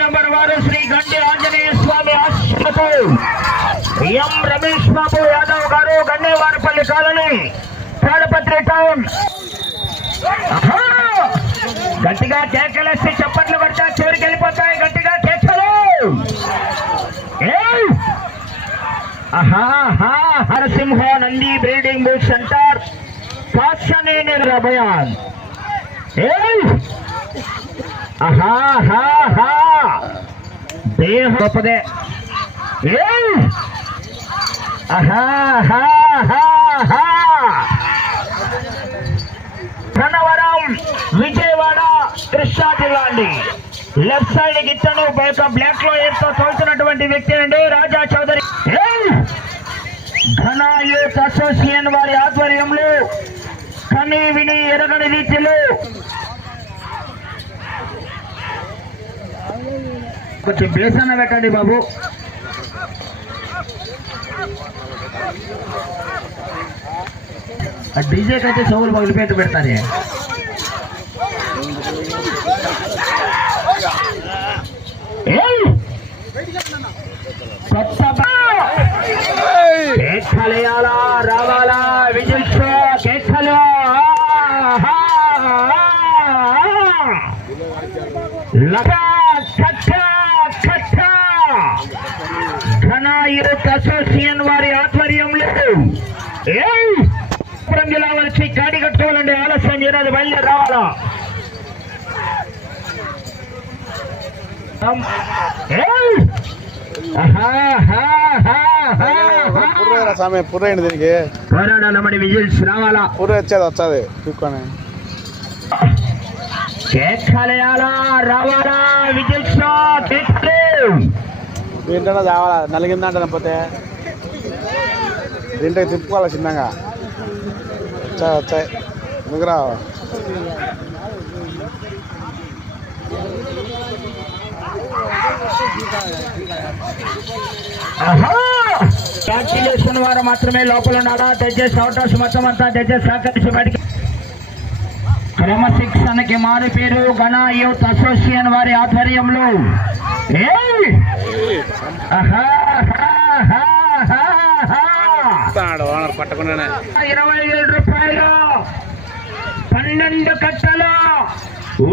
Number వారు శ్రీ గంటి ఆంజనేయ స్వామి ఆశీస్సులతో ఎం రమేష్ బాబు యాదవ్ గారు గన్నేవారిపల్లి కాలనీ తాడపత్రి టౌన్. గట్టిగా కేకలేసి చప్పట్లు పడతా చివరికి వెళ్ళిపోతాయి. గట్టిగా కేకలు. Harasimha Nandi breeding bull centre కాశనేని అభయాన్. దేహ గొప్పదే. కన్నవరం విజయవాడ కృష్ణా జిల్లా అండి. లెఫ్ట్ సైడ్ ఇతను బ్లాక్ లో ఏర్తో తోలుతున్నటువంటి వ్యక్తి అండి రాజా చౌదరి. ఘన యూత్ అసోసియేషన్ వారి ఆధ్వర్యంలో కని విని ఎరగని రీతిలో కొంచెం బేసన పెట్టండి బాబు. డీజేకి అయితే చెవులు పగిలిపెట్టు పెడతారే. కేకలేయాలా రావాలా విజిల్స్ కేకలు. ఘన యూత్ అసోసియేషన్ వారి ఆధ్వర్యంలో జిల్లా వచ్చి గాడి కట్టుకోవాలండి. ఆలస్యం ఈరోజు బయలుదేరి రావాలా. దీనికి పోరాడాలమ్మడి విజిల్స్ రావాలా. వచ్చేది వచ్చేది చూసుకొని కేకలేయాలా రావాలా విజిల్స్ దీంట్లో రావాలా. నలిగిందంటే పోతే దీంట్లో తిప్పుకోవాలి చిన్నగా. వచ్చాయి వచ్చాయి ఎందుకు రావు. క్యాల్కులేషన్ వారు మాత్రమే లోపల ఉన్నాడా. దయచేసి అవకాశం మొత్తం అంతా దయచేసి సహకరించి బయటికి. క్రమశిక్షణకి మారి పేరు ఘన యూత్ అసోసియేషన్ వారి ఆధ్వర్యంలో 20,000 రూపాయలు 12 కట్టలు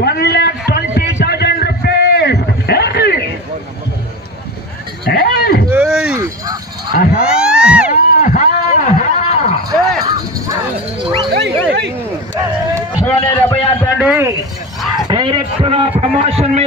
1,20,000 రూపీస్. డైరెక్ట్ గా ప్రమోషన్ మీద